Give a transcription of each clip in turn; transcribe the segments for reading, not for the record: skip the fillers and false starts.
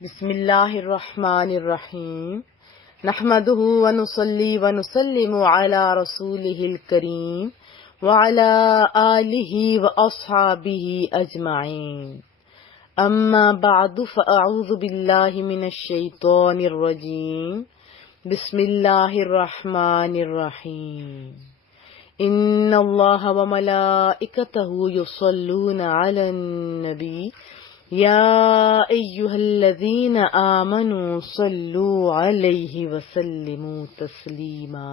بسم اللہ الرحمن الرحیم نحمدہ ونصلی ونسلم علی رسولہ الکریم وعلی آلہ واصحابہ اجمعین اما بعد فاعوذ باللہ من الشیطان الرجیم بسم اللہ الرحمن الرحیم ان اللہ وملائکتہ یصلون علی النبی یا ایہا الذین آمنوا صلوا علیہ وسلموا تسلیما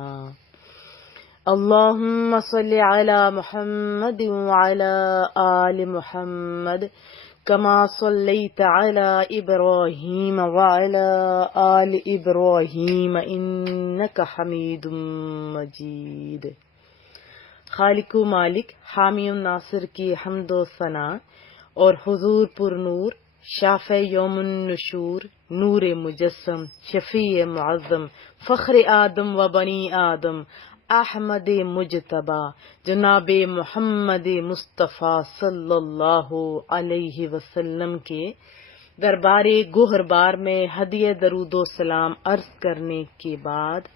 اللہم صل علی محمد وعلی آل محمد کما صلیت علی ابراہیم وعلی آل ابراہیم انک حمید مجید۔ خالق و مالک، حامی و ناصر کی حمد و ثنا اور حضور پر نور، شافع یوم النشور، نور مجسم، شفیع معظم، فخر آدم و بنی آدم، احمد مجتبی، جناب محمد مصطفیٰ صلی اللہ علیہ وسلم کے دربار گوہربار میں ہدیہ درود و سلام عرض کرنے کے بعد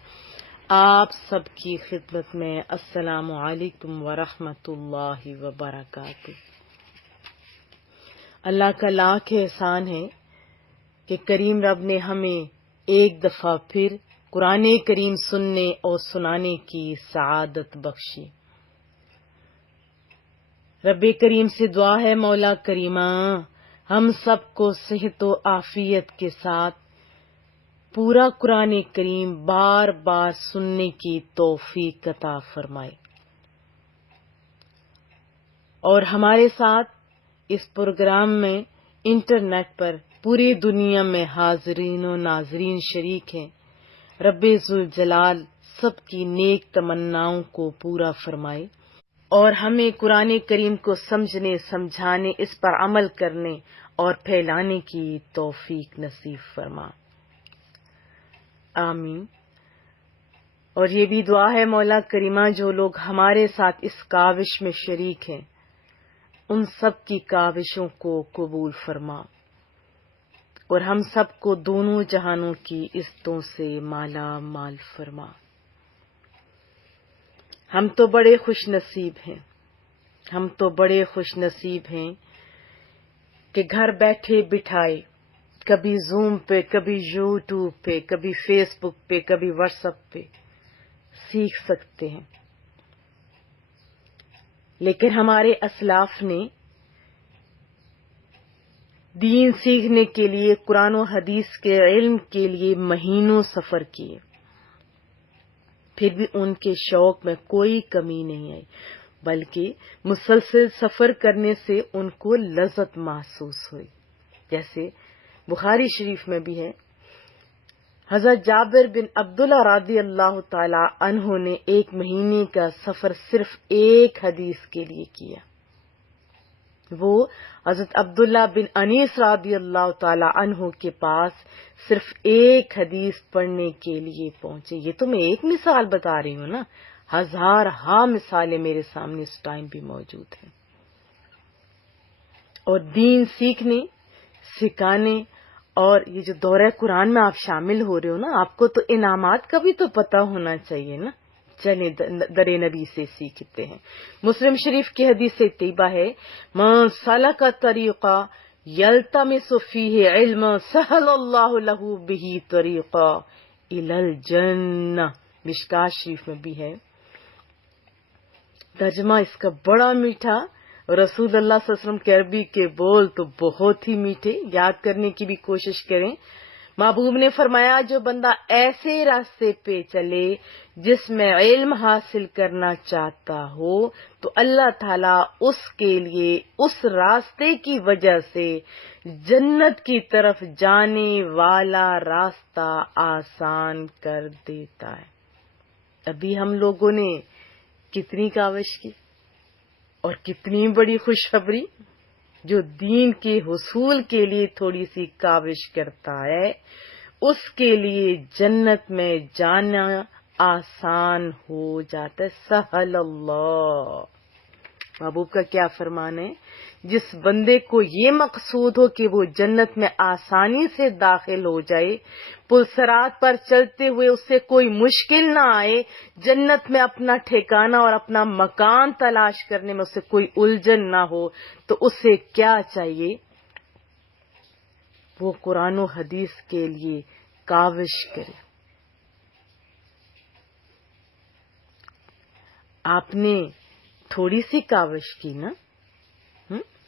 آپ سب کی خدمت میں السلام علیکم ورحمۃ اللہ وبرکاتہ۔ اللہ کا لاکھ احسان ہے کہ کریم رب نے ہمیں ایک دفعہ پھر قرآن کریم سننے اور سنانے کی سعادت بخشی۔ رب کریم سے دعا ہے مولا کریمہ ہم سب کو صحت و عافیت کے ساتھ پورا قرآن کریم بار بار سننے کی توفیق عطا فرمائے، اور ہمارے ساتھ اس پروگرام میں انٹرنیٹ پر پوری دنیا میں حاضرین و ناظرین شریک ہیں۔ رب ذوالجلال سب کی نیک تمناؤں کو پورا فرمائے اور ہمیں قرآن کریم کو سمجھنے، سمجھانے، اس پر عمل کرنے اور پھیلانے کی توفیق نصیب فرما، آمین۔ اور یہ بھی دعا ہے مولا کریمہ جو لوگ ہمارے ساتھ اس کاوش میں شریک ہیں ان سب کی کاوشوں کو قبول فرما اور ہم سب کو دونوں جہانوں کی عزتوں سے مالا مال فرما۔ ہم تو بڑے خوش نصیب ہیں، ہم تو بڑے خوش نصیب ہیں کہ گھر بیٹھے بٹھائے کبھی زوم پہ، کبھی یوٹیوب پہ، کبھی فیس بک پہ، کبھی واٹس ایپ پہ سیکھ سکتے ہیں۔ لیکن ہمارے اسلاف نے دین سیکھنے کے لیے، قرآن و حدیث کے علم کے لیے مہینوں سفر کیے، پھر بھی ان کے شوق میں کوئی کمی نہیں آئی، بلکہ مسلسل سفر کرنے سے ان کو لذت محسوس ہوئی۔ جیسے بخاری شریف میں بھی ہے، حضرت جابر بن عبداللہ رضی اللہ تعالی عنہ نے 1 مہینے کا سفر صرف ایک حدیث کے لیے کیا۔ وہ حضرت عبداللہ بن انیس رضی اللہ تعالی عنہ کے پاس صرف ایک حدیث پڑھنے کے لیے پہنچے۔ یہ تو میں ایک مثال بتا رہی ہوں نا، ہزارہا مثالیں میرے سامنے اس ٹائم بھی موجود ہیں۔ اور دین سیکھنے، سکھانے اور یہ جو دورہ قرآن میں آپ شامل ہو رہے ہو نا، آپ کو تو انعامات کا بھی تو پتہ ہونا چاہیے نا۔ چلیں در نبی سے سیکھتے ہیں۔ مسلم شریف کی حدیث طیبہ ہے، من سلک طریقا یلتمس فیہ علما سہل اللہ لہ بہ طریقا الی الجنہ، مشکوٰۃ شریف میں بھی ہے۔ ترجمہ اس کا بڑا میٹھا، رسول اللہ صلی اللہ علیہ وسلم کے عربی کے بول تو بہت ہی میٹھے، یاد کرنے کی بھی کوشش کریں۔ محبوب نے فرمایا جو بندہ ایسے راستے پہ چلے جس میں علم حاصل کرنا چاہتا ہو تو اللہ تعالیٰ اس کے لیے اس راستے کی وجہ سے جنت کی طرف جانے والا راستہ آسان کر دیتا ہے۔ ابھی ہم لوگوں نے کتنی کاوش کی اور کتنی بڑی خوشخبری، جو دین کے حصول کے لیے تھوڑی سی کاوش کرتا ہے اس کے لیے جنت میں جانا آسان ہو جاتا ہے۔ سہل اللہ، محبوب کا کیا فرمان ہے؟ جس بندے کو یہ مقصود ہو کہ وہ جنت میں آسانی سے داخل ہو جائے، پلسرات پر چلتے ہوئے اس سے کوئی مشکل نہ آئے، جنت میں اپنا ٹھکانہ اور اپنا مکان تلاش کرنے میں اسے کوئی الجھن نہ ہو، تو اسے کیا چاہیے؟ وہ قرآن و حدیث کے لیے کاوش کرے۔ آپ نے تھوڑی سی کاوش کی نا،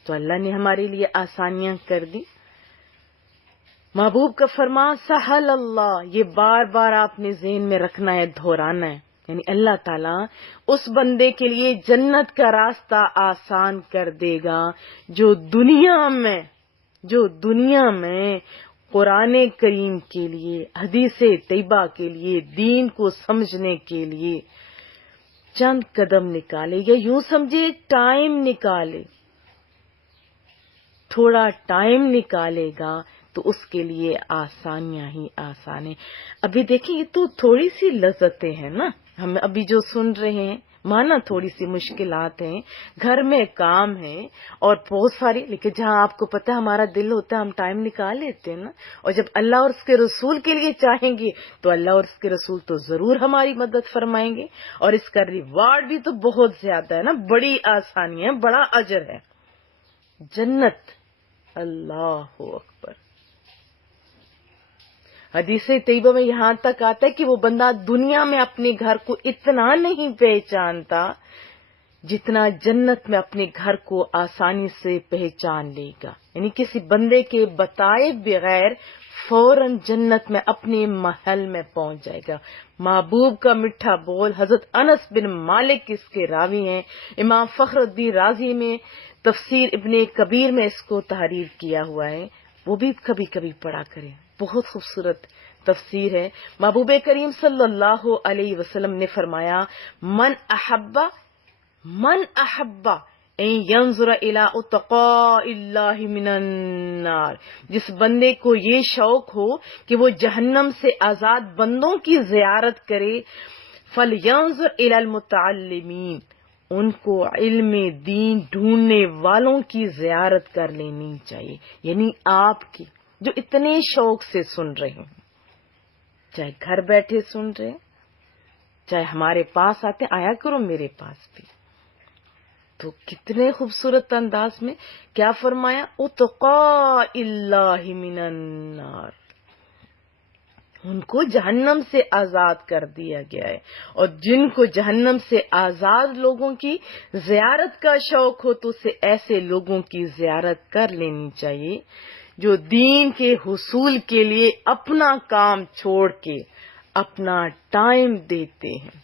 تو اللہ نے ہمارے لیے آسانیاں کر دی۔ محبوب کا فرمان سہل اللہ، یہ بار بار آپ نے ذہن میں رکھنا ہے، دہرانا ہے، یعنی اللہ تعالیٰ اس بندے کے لیے جنت کا راستہ آسان کر دے گا جو دنیا میں قرآن کریم کے لیے، حدیث طیبہ کے لیے، دین کو سمجھنے کے لیے چند قدم نکالے، یا یوں سمجھے ٹائم نکالے، تھوڑا ٹائم نکالے گا تو اس کے لیے آسانیاں ہی آسان ہیں۔ ابھی دیکھیں یہ تو تھوڑی سی لذتیں ہیں نا، ہم ابھی جو سن رہے ہیں، مانا تھوڑی سی مشکلات ہیں، گھر میں کام ہے اور بہت ساری، لیکن جہاں آپ کو پتہ ہے ہمارا دل ہوتا ہے ہم ٹائم نکال لیتے ہیں نا، اور جب اللہ اور اس کے رسول کے لیے چاہیں گے تو اللہ اور اس کے رسول تو ضرور ہماری مدد فرمائیں گے، اور اس کا ریوارڈ بھی تو بہت زیادہ ہے نا، بڑی آسانی ہے، بڑا اجر ہے، جنت۔ اللہ اکبر۔ حدیث طیبہ میں یہاں تک آتا ہے کہ وہ بندہ دنیا میں اپنے گھر کو اتنا نہیں پہچانتا جتنا جنت میں اپنے گھر کو آسانی سے پہچان لے گا، یعنی کسی بندے کے بتائے بغیر فوراً جنت میں اپنے محل میں پہنچ جائے گا۔ محبوب کا میٹھا بول، حضرت انس بن مالک اس کے راوی ہیں، امام فخر الدین رازی میں تفسیر ابن کبیر میں اس کو تحریر کیا ہوا ہے، وہ بھی کبھی کبھی پڑھا کریں، بہت خوبصورت تفسیر ہے۔ محبوب کریم صلی اللہ علیہ وسلم نے فرمایا، من احب ان ينظر الى اتقاء اللہ من النار، جس بندے کو یہ شوق ہو کہ وہ جہنم سے آزاد بندوں کی زیارت کرے، فلینظر الى المتعلمین، ان کو علم دین ڈھونڈنے والوں کی زیارت کر لینی چاہیے، یعنی آپ کی جو اتنے شوق سے سن رہے ہیں، چاہے گھر بیٹھے سن رہے ہیں، چاہے ہمارے پاس آتے، آیا کرو میرے پاس بھی، تو کتنے خوبصورت انداز میں کیا فرمایا، اتقاء اللہ من النار، ان کو جہنم سے آزاد کر دیا گیا ہے، اور جن کو جہنم سے آزاد لوگوں کی زیارت کا شوق ہو تو اسے ایسے لوگوں کی زیارت کر لینی چاہیے جو دین کے حصول کے لیے اپنا کام چھوڑ کے اپنا ٹائم دیتے ہیں۔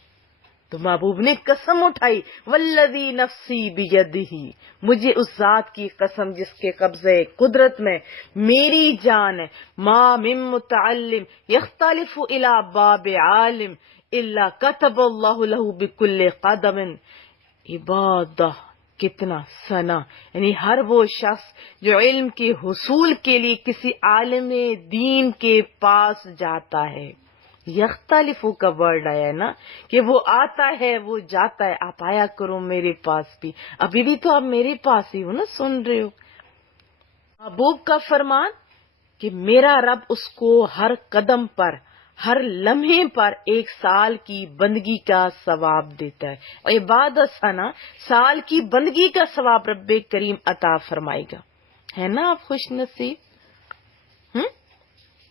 تو محبوب نے قسم اٹھائی، والذی نفسی بیدہ، مجھے اس ذات کی قسم جس کے قبضے قدرت میں میری جان ہے، ما من متعلم یختلف الی باب عالم الا کتب اللہ لہ بکل قدم عبادہ، کتنا ثنا، یعنی ہر وہ شخص جو علم کے حصول کے لیے کسی عالم دین کے پاس جاتا ہے، یختلف کا ورڈ آیا ہے نا، کہ وہ آتا ہے وہ جاتا ہے، آپ آیا کرو میرے پاس بھی، ابھی بھی تو آپ میرے پاس ہی ہو نا، سن رہے ہو۔ محبوب کا فرمان کہ میرا رب اس کو ہر قدم پر، ہر لمحے پر 1 سال کی بندگی کا ثواب دیتا ہے، عبادت ثنا، سال کی بندگی کا ثواب رب کریم عطا فرمائے گا، ہے نا آپ خوش نصیب؟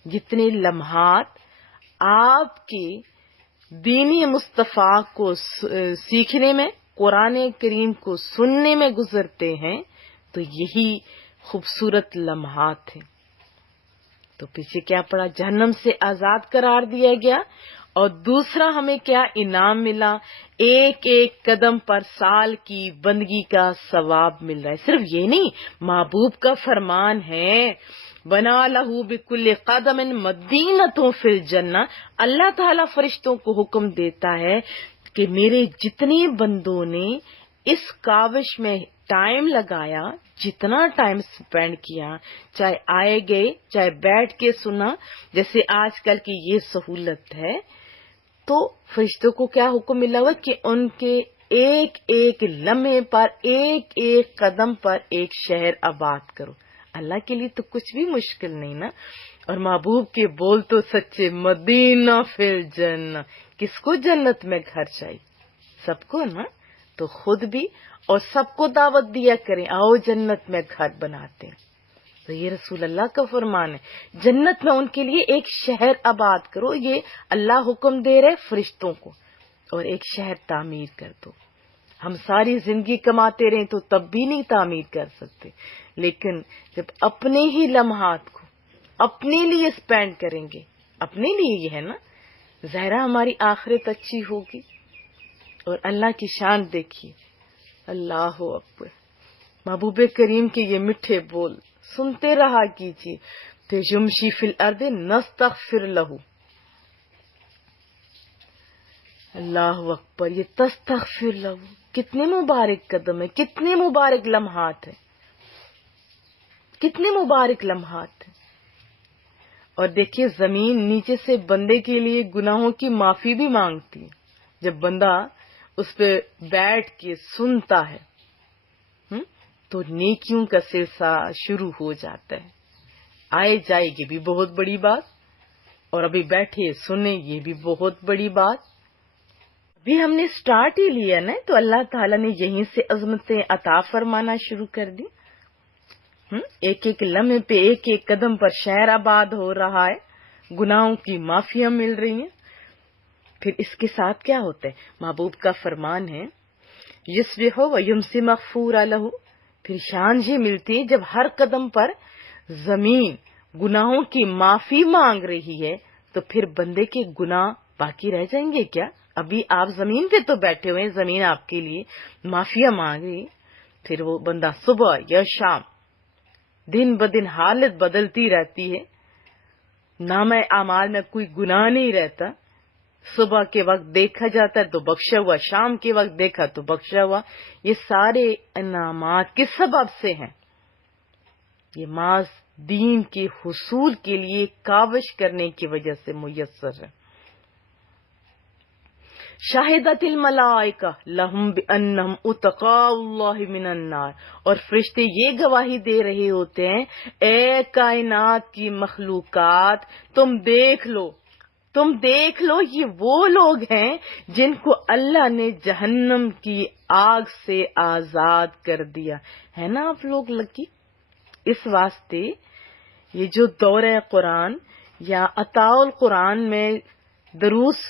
جتنے لمحات آپ کے دین مصطفیٰ کو سیکھنے میں، قرآن کریم کو سننے میں گزرتے ہیں، تو یہی خوبصورت لمحات ہیں۔ تو پیچھے کیا پڑا، جہنم سے آزاد قرار دیا گیا، اور دوسرا ہمیں کیا انعام ملا، 1 قدم پر سال کی بندگی کا ثواب مل رہا ہے۔ صرف یہ نہیں، محبوب کا فرمان ہے، بنا لہو بکل قدم مدینۃ فی الجنہ، اللہ تعالیٰ فرشتوں کو حکم دیتا ہے کہ میرے جتنے بندوں نے اس کاوش میں ٹائم لگایا، جتنا ٹائم سپینڈ کیا، چاہے آئے گئے، چاہے بیٹھ کے سنا، جیسے آج کل کی یہ سہولت ہے، تو فرشتوں کو کیا حکم ملا ہوا کہ ان کے ایک ایک لمحے پر، ایک ایک قدم پر ایک شہر آباد کرو۔ اللہ کے لیے تو کچھ بھی مشکل نہیں نا۔ اور محبوب کے بول تو سچے، مدینہ فی الجنہ، کس کو جنت میں گھر چاہیے؟ سب کو نا۔ تو خود بھی اور سب کو دعوت دیا کریں، آؤ جنت میں گھر بناتے ہیں۔ تو یہ رسول اللہ کا فرمان ہے، جنت میں ان کے لیے ایک شہر آباد کرو۔ یہ اللہ حکم دے رہے فرشتوں کو، اور ایک شہر تعمیر کر دو۔ ہم ساری زندگی کماتے رہیں تو تب بھی نہیں تعمیر کر سکتے، لیکن جب اپنے ہی لمحات کو اپنے لیے اسپینڈ کریں گے، اپنے لیے یہ ہے نا، ظاہرہ ہماری آخرت اچھی ہوگی۔ اور اللہ کی شان دیکھیے، اللہ اکبر، محبوب کریم کے یہ میٹھے بول سنتے رہا کیجیے۔ پھر یمشی فی الارض نستغفر لہ، اللہ اکبر، یہ تستغفر لہ کتنے مبارک قدم ہے، کتنے مبارک لمحات ہیں، کتنے مبارک لمحات ہیں۔ اور دیکھیے زمین نیچے سے بندے کے لیے گناہوں کی معافی بھی مانگتی ہے، جب بندہ اس پہ بیٹھ کے سنتا ہے تو نیکیوں کا سلسلہ شروع ہو جاتا ہے۔ آئے جائے یہ بھی بہت بڑی بات، اور ابھی بیٹھے سنیں یہ بھی بہت بڑی بات۔ ابھی ہم نے سٹارٹ ہی لیا نا، تو اللہ تعالیٰ نے یہیں سے عظمتیں عطا فرمانا شروع کر دی۔ ایک ایک لمحے پہ، ایک ایک قدم پر شہر آباد ہو رہا ہے، گناہوں کی معافیاں مل رہی ہیں۔ پھر اس کے ساتھ کیا ہوتا ہے؟ محبوب کا فرمان ہے، یصبح و یمسی مغفورا لہ، پھر شان یہ ملتی ہے جب ہر قدم پر زمین گناہوں کی معافی مانگ رہی ہے، تو پھر بندے کے گناہ باقی رہ جائیں گے کیا؟ ابھی آپ زمین پہ تو بیٹھے ہوئے ہیں، زمین آپ کے لیے معافیا مانگ رہی ہے، پھر وہ بندہ صبح یا شام، دن بدن حالت بدلتی رہتی ہے، نامہ اعمال میں کوئی گناہ نہیں رہتا۔ صبح کے وقت دیکھا جاتا ہے تو بخشا ہوا، شام کے وقت دیکھا تو بخشا ہوا۔ یہ سارے انعامات کس سبب سے ہیں؟ یہ محض دین کے حصول کے لیے کاوش کرنے کی وجہ سے میسر ہے۔ شاہدت الملائکہ لہم بانہم اتقاء اللہ من النار، اور فرشتے یہ گواہی دے رہے ہوتے ہیں، اے کائنات کی مخلوقات، تم دیکھ لو، یہ وہ لوگ ہیں جن کو اللہ نے جہنم کی آگ سے آزاد کر دیا ہے نا۔ آپ لوگ لکی اس واسطے یہ جو دورہ قرآن یا عطاء القرآن میں دروس،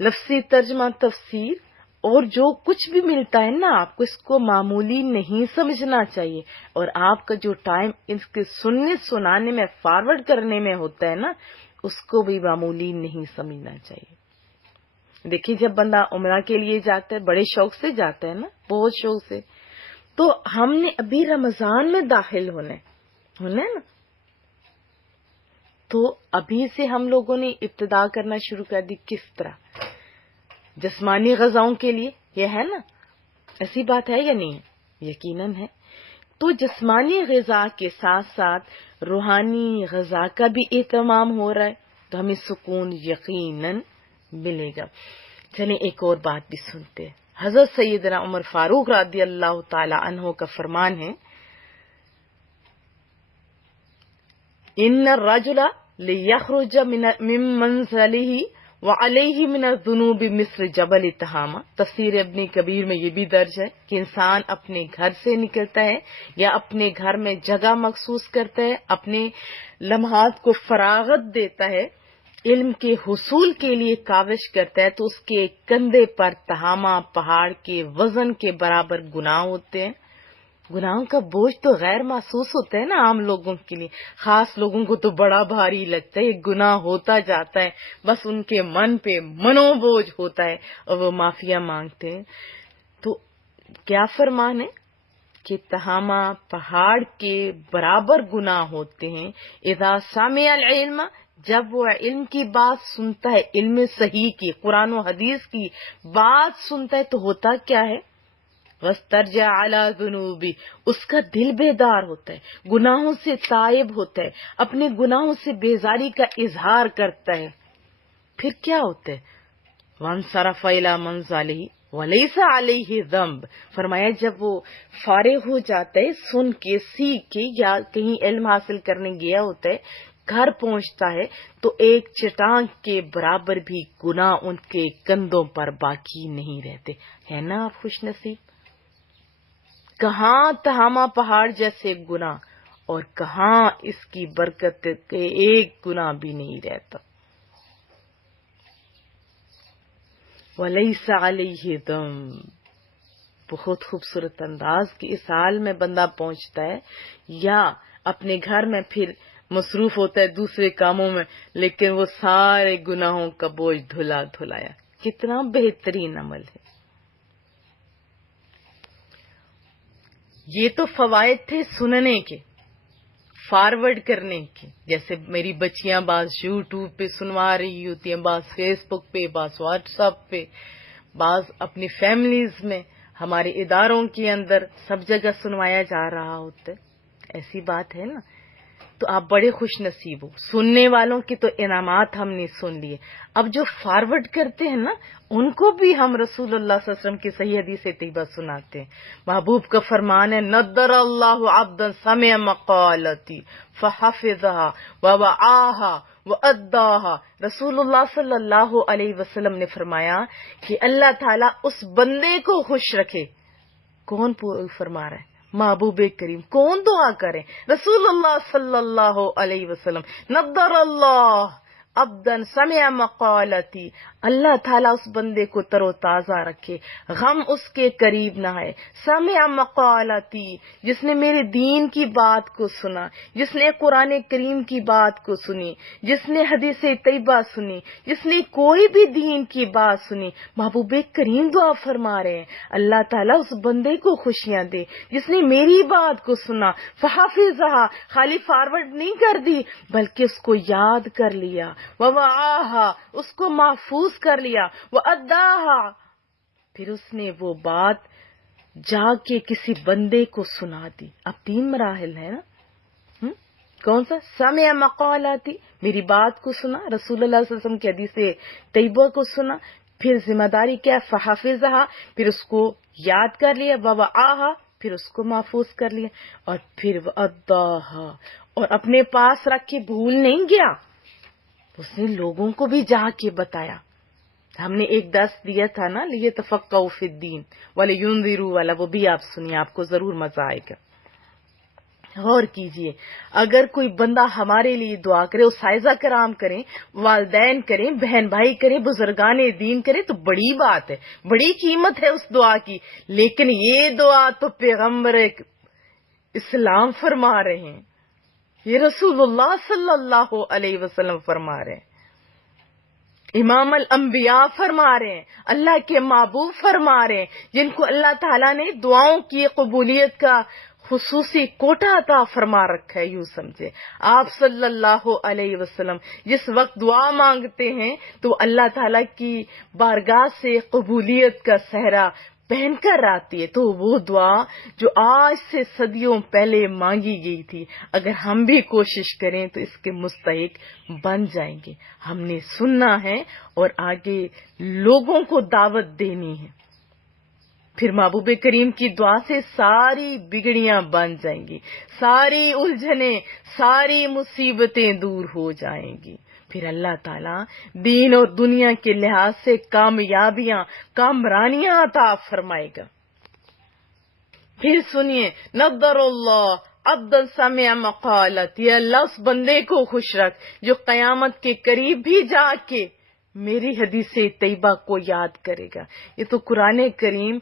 لفظی ترجمہ، تفسیر اور جو کچھ بھی ملتا ہے نا، آپ کو اس کو معمولی نہیں سمجھنا چاہیے، اور آپ کا جو ٹائم اس کے سننے سنانے میں، فارورڈ کرنے میں ہوتا ہے نا، اس کو بھی معمولی نہیں سمجھنا چاہیے۔ دیکھیے جب بندہ عمرہ کے لیے جاتا ہے، بڑے شوق سے جاتا ہے نا، بہت شوق سے، تو ہم نے ابھی رمضان میں داخل ہونا ہے نا، تو ابھی سے ہم لوگوں نے ابتدا کرنا شروع کر دی۔ کس طرح؟ جسمانی غذاؤں کے لیے، یہ ہے نا، ایسی بات ہے یا نہیں ہے؟ یقیناً ہے۔ تو جسمانی غذا کے ساتھ ساتھ روحانی غذا کا بھی اہتمام ہو رہا ہے، تو ہمیں سکون یقیناً ملے گا۔ چلیں ایک اور بات بھی سنتے ہیں۔ حضرت سیدنا عمر فاروق رضی اللہ تعالی عنہ کا فرمان ہے، ان الرجل لیخرج من منزلہ وعلیہ من الذنوب مثل جبل تہامہ۔ تفسیر ابن کبیر میں یہ بھی درج ہے کہ انسان اپنے گھر سے نکلتا ہے یا اپنے گھر میں جگہ مخصوص کرتا ہے، اپنے لمحات کو فراغت دیتا ہے، علم کے حصول کے لیے کاوش کرتا ہے، تو اس کے کندھے پر تہامہ پہاڑ کے وزن کے برابر گناہ ہوتے ہیں۔ گناہوں کا بوجھ تو غیر محسوس ہوتا ہے نا عام لوگوں کے لیے، خاص لوگوں کو تو بڑا بھاری لگتا ہے، یہ گناہ ہوتا جاتا ہے، بس ان کے من پہ منو بوجھ ہوتا ہے اور وہ معافیا مانگتے ہیں۔ تو کیا فرمان ہے کہ تہامہ پہاڑ کے برابر گناہ ہوتے ہیں۔ اذا سمع العلم، جب وہ علم کی بات سنتا ہے، علم صحیح کی، قرآن و حدیث کی بات سنتا ہے، تو ہوتا کیا ہے؟ وَاسْتَرْجَعَ عَلَى ذُنُوبِ، اس کا دل بیدار ہوتا ہے، گناہوں سے تائب ہوتا ہے، اپنے گناہوں سے بیزاری کا اظہار کرتا ہے۔ پھر کیا ہوتا ہے؟ وَانْصَرَفَ إِلَى مَنْزِلِهِ، وَلَيْسَ عَلَيْهِ ذَنْبٌ، فرمایا جب وہ فارغ ہو جاتا ہے سن کے سیکھ کے یا کہیں علم حاصل کرنے گیا ہوتا ہے، گھر پہنچتا ہے تو ایک چٹان کے برابر بھی گناہ ان کے کندھوں پر باقی نہیں رہتے. ہے نا آپ خوش نصیب؟ کہاں تہامہ پہاڑ جیسے گناہ اور کہاں اس کی برکت کے ایک گناہ بھی نہیں رہتا. وَلَيْسَ عَلَيْهِ ذَنْبٌ، بہت خوبصورت انداز کہ اس حال میں بندہ پہنچتا ہے یا اپنے گھر میں پھر مصروف ہوتا ہے دوسرے کاموں میں، لیکن وہ سارے گناہوں کا بوجھ دھلا دھلایا. کتنا بہترین عمل ہے. یہ تو فوائد تھے سننے کے، فارورڈ کرنے کی. جیسے میری بچیاں بعض یوٹیوب پہ سنوا رہی ہوتی ہیں، بعض فیس بک پہ، بعض واٹس ایپ پہ، بعض اپنی فیملیز میں، ہمارے اداروں کے اندر سب جگہ سنوایا جا رہا ہوتا ہے. ایسی بات ہے نا، تو آپ بڑے خوش نصیب ہو. سننے والوں کی تو انعامات ہم نے سن لیے، اب جو فارورڈ کرتے ہیں نا ان کو بھی ہم رسول اللہ صلی اللہ علیہ وسلم کی صحیح حدیث طیبہ سناتے ہیں. محبوب کا فرمان ہے، نضر اللہ عبدا سمع مقالتی فحفظها ووعاها واداها. رسول اللہ صلی اللہ علیہ وسلم نے فرمایا کہ اللہ تعالیٰ اس بندے کو خوش رکھے. کون فرما رہا ہے؟ محبوب کریم. کون دعا کرے؟ رسول اللہ صلی اللہ علیہ وسلم. نضر اللہ عبدا سمع مقالتی، اللہ تعالیٰ اس بندے کو تر و تازہ رکھے، غم اس کے قریب نہ ہے. سمع مقالتی، جس نے میرے دین کی بات کو سنا، جس نے قرآن کریم کی بات کو سنی، جس نے حدیث طیبہ سنی، جس نے کوئی بھی دین کی بات سنی. محبوب کریم دعا فرما رہے ہیں اللہ تعالیٰ اس بندے کو خوشیاں دے جس نے میری بات کو سنا. فحافظہا، خالی فارورڈ نہیں کر دی بلکہ اس کو یاد کر لیا. ووعاها، اس کو محفوظ کر لیا. واداها، پھر اس نے وہ بات جا کے کسی بندے کو سنا دی. اب 3 مراحل ہے نا. کون سا؟ سمع مقالاتی، میری بات کو سنا، رسول اللہ صلی اللہ علیہ وسلم کی حدیث طیبہ کو سنا. پھر ذمہ داری کیا؟ فحافظها، پھر اس کو یاد کر لیا. ووعاها، پھر اس کو محفوظ کر لیا. اور پھر واداها، اور اپنے پاس رکھ کے بھول نہیں گیا، اس نے لوگوں کو بھی جا کے بتایا. ہم نے ایک درس دیا تھا نا، لیتفقہوا فی الدین ولینذروا والا، وہ بھی آپ سنیے، آپ کو ضرور مزہ آئے گا. غور کیجئے، اگر کوئی بندہ ہمارے لیے دعا کرے، اساتذہ کرام کریں، والدین کریں، بہن بھائی کریں، بزرگان دین کریں تو بڑی بات ہے، بڑی قیمت ہے اس دعا کی. لیکن یہ دعا تو پیغمبر اسلام فرما رہے ہیں، یہ رسول اللہ صلی اللہ علیہ وسلم فرما رہے ہیں، امام الانبیاء فرما رہے ہیں، اللہ کے محبوب فرما رہے ہیں، جن کو اللہ تعالیٰ نے دعاؤں کی قبولیت کا خصوصی کوٹا عطا فرما رکھا ہے. یوں سمجھے آپ صلی اللہ علیہ وسلم جس وقت دعا مانگتے ہیں تو اللہ تعالیٰ کی بارگاہ سے قبولیت کا صحرا پہن کر آتی ہے. تو وہ دعا جو آج سے صدیوں پہلے مانگی گئی تھی، اگر ہم بھی کوشش کریں تو اس کے مستحق بن جائیں گے. ہم نے سننا ہے اور آگے لوگوں کو دعوت دینی ہے. پھر محبوب کریم کی دعا سے ساری بگڑیاں بن جائیں گی، ساری الجھنیں، ساری مصیبتیں دور ہو جائیں گی. پھر اللہ تعالیٰ دین اور دنیا کے لحاظ سے کامیابیاں، کامرانیاں عطا فرمائے گا. پھر سنیے، نضر اللہ عبدا سمع مقالتی، اللہ اس بندے کو خوش رکھ جو قیامت کے قریب بھی جا کے میری حدیث طیبہ کو یاد کرے گا. یہ تو قرآن کریم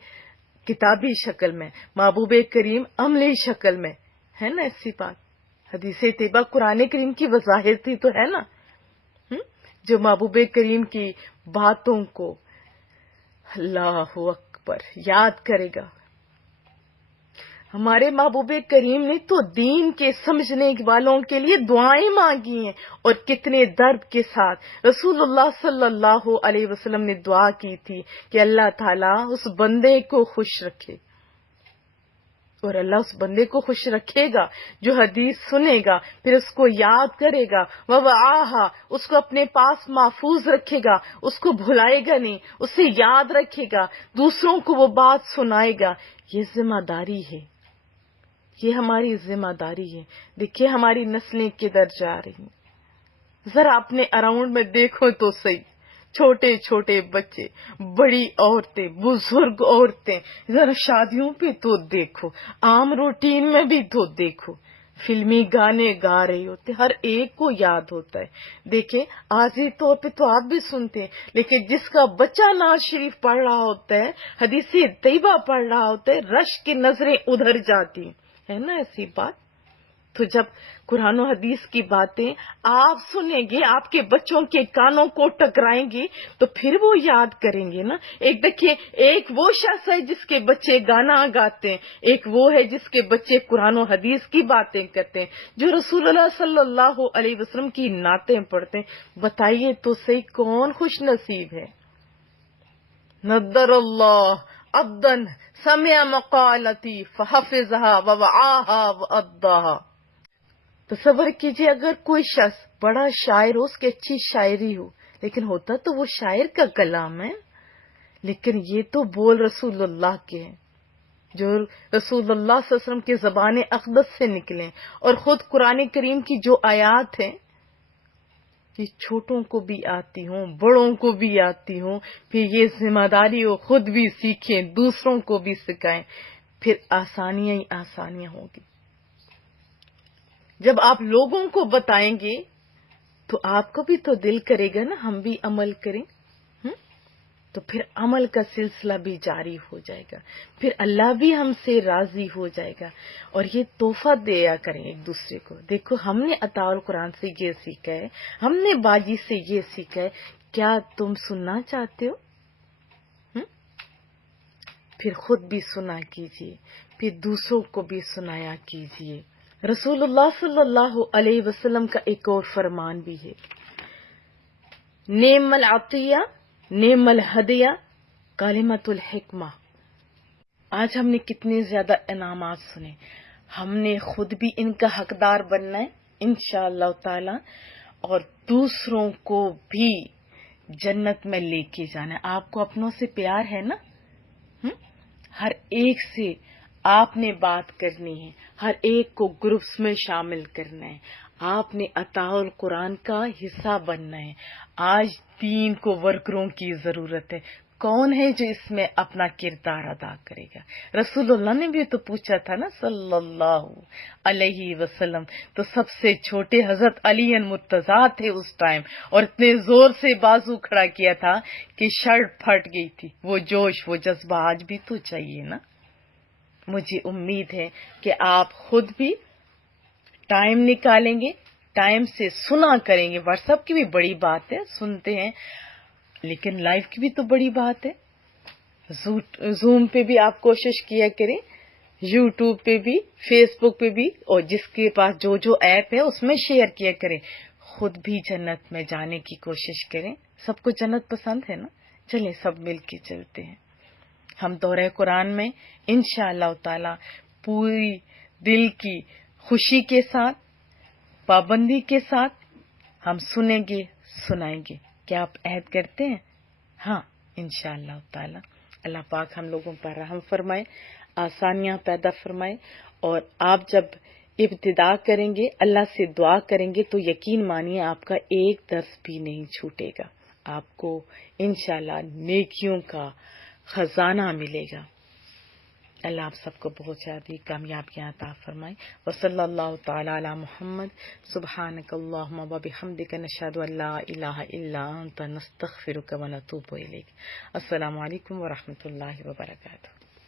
کتابی شکل میں، محبوب کریم عملی شکل میں ہے نا. ایسی بات حدیث طیبہ قرآن کریم کی وضاحت ہی تو ہے نا، جو محبوب کریم کی باتوں کو اللہ اکبر یاد کرے گا. ہمارے محبوب کریم نے تو دین کے سمجھنے والوں کے لیے دعائیں مانگی ہیں، اور کتنے درد کے ساتھ رسول اللہ صلی اللہ علیہ وسلم نے دعا کی تھی کہ اللہ تعالیٰ اس بندے کو خوش رکھے، اور اللہ اس بندے کو خوش رکھے گا جو حدیث سنے گا، پھر اس کو یاد کرے گا، وَوَعَاهَا، اس کو اپنے پاس محفوظ رکھے گا، اس کو بھلائے گا نہیں، اسے یاد رکھے گا، دوسروں کو وہ بات سنائے گا۔ یہ ذمہ داری ہے، یہ ہماری ذمہ داری ہے۔ دیکھیے ہماری نسلیں کدھر جا رہی ہیں، ذرا اپنے اراؤنڈ میں دیکھو تو صحیح، چھوٹے چھوٹے بچے، بڑی عورتیں، بزرگ عورتیں، ذرا شادیوں پہ تو دیکھو، عام روٹین میں بھی تو دیکھو، فلمی گانے گا رہے ہوتے، ہر ایک کو یاد ہوتا ہے۔ دیکھیں عارضی طور پہ تو آپ بھی سنتے ہیں، لیکن جس کا بچہ ناز شریف پڑھ رہا ہوتا ہے، حدیث طیبہ پڑھ رہا ہوتا ہے، رش کی نظریں ادھر جاتی ہیں، ہے نا ایسی بات؟ تو جب قرآن و حدیث کی باتیں آپ سنیں گے، آپ کے بچوں کے کانوں کو ٹکرائیں گی تو پھر وہ یاد کریں گے نا۔ ایک دیکھیے، ایک وہ شخص ہے جس کے بچے گانا گاتے ہیں، ایک وہ ہے جس کے بچے قرآن و حدیث کی باتیں کرتے ہیں، جو رسول اللہ صلی اللہ علیہ وسلم کی نعتیں پڑھتے ہیں۔ بتائیے تو صحیح کون خوش نصیب ہے؟ نضر اللہ عبدا سمع مقالتی فحفظها ووعاها واداها۔ تصور کیجئے اگر کوئی شخص بڑا شاعر ہو، اس کی اچھی شاعری ہو، لیکن ہوتا تو وہ شاعر کا کلام ہے، لیکن یہ تو بول رسول اللہ کے ہیں، جو رسول اللہ صلی اللہ علیہ وسلم کی زبان اقدس سے نکلیں، اور خود قرآن کریم کی جو آیات ہیں یہ چھوٹوں کو بھی آتی ہوں، بڑوں کو بھی آتی ہوں، پھر یہ ذمہ داری ہو خود بھی سیکھیں، دوسروں کو بھی سکھائیں، پھر آسانیاں ہی آسانیاں ہوں گی۔ جب آپ لوگوں کو بتائیں گے تو آپ کو بھی تو دل کرے گا نا ہم بھی عمل کریں، تو پھر عمل کا سلسلہ بھی جاری ہو جائے گا، پھر اللہ بھی ہم سے راضی ہو جائے گا، اور یہ تحفہ دیا کریں ایک دوسرے کو۔ دیکھو ہم نے عطاء القرآن سے یہ سیکھا ہے، ہم نے باجی سے یہ سیکھا ہے، کیا تم سننا چاہتے ہو؟ پھر خود بھی سنا کیجیے، پھر دوسروں کو بھی سنایا کیجیے۔ رسول اللہ صلی اللہ علیہ وسلم کا ایک اور فرمان بھی ہے، نعم العطیہ نعم الہدیہ کلمۃ الحکمہ۔ آج ہم نے کتنے زیادہ انعامات سنے، ہم نے خود بھی ان کا حقدار بننا ہے انشاءاللہ تعالی، اور دوسروں کو بھی جنت میں لے کے جانا ہے۔ آپ کو اپنوں سے پیار ہے نا؟ ہر ایک سے آپ نے بات کرنی ہے، ہر ایک کو گروپس میں شامل کرنا ہے، آپ نے عطاء القرآن کا حصہ بننا ہے۔ آج دین کو ورکروں کی ضرورت ہے، کون ہے جو اس میں اپنا کردار ادا کرے گا؟ رسول اللہ نے بھی تو پوچھا تھا نا صلی اللہ علیہ وسلم، تو سب سے چھوٹے حضرت علی مرتضیٰ تھے اس ٹائم، اور اتنے زور سے بازو کھڑا کیا تھا کہ شرٹ پھٹ گئی تھی۔ وہ جوش، وہ جذبہ آج بھی تو چاہیے نا۔ مجھے امید ہے کہ آپ خود بھی ٹائم نکالیں گے، ٹائم سے سنا کریں گے۔ واٹس ایپ کی بھی بڑی بات ہے، سنتے ہیں، لیکن لائیو کی بھی تو بڑی بات ہے۔ زوم پہ بھی آپ کوشش کیا کریں، یوٹیوب پہ بھی، فیس بک پہ بھی، اور جس کے پاس جو ایپ ہے اس میں شیئر کیا کریں۔ خود بھی جنت میں جانے کی کوشش کریں۔ سب کو جنت پسند ہے نا؟ چلیں سب مل کے چلتے ہیں۔ ہم دورہ قرآن میں انشاءاللہ تعالی پوری دل کی خوشی کے ساتھ، پابندی کے ساتھ ہم سنیں گے، سنائیں گے۔ کیا آپ عہد کرتے ہیں؟ ہاں انشاءاللہ تعالی۔ اللہ پاک ہم لوگوں پر رحم فرمائے، آسانیاں پیدا فرمائے، اور آپ جب ابتدا کریں گے، اللہ سے دعا کریں گے، تو یقین مانیے آپ کا ایک درس بھی نہیں چھوٹے گا، آپ کو انشاءاللہ نیکیوں کا خزانہ ملے گا۔ اللہ آپ سب کو بہت زیادہ کامیابیاں عطا فرمائے۔ وصلی اللہ تعالی علی محمد۔ سبحانک اللہم و بحمدک، نشہد ان لا الہ الا انت، نستغفرک و نتوب الیک۔ السلام علیکم و رحمۃ اللہ وبرکاتہ۔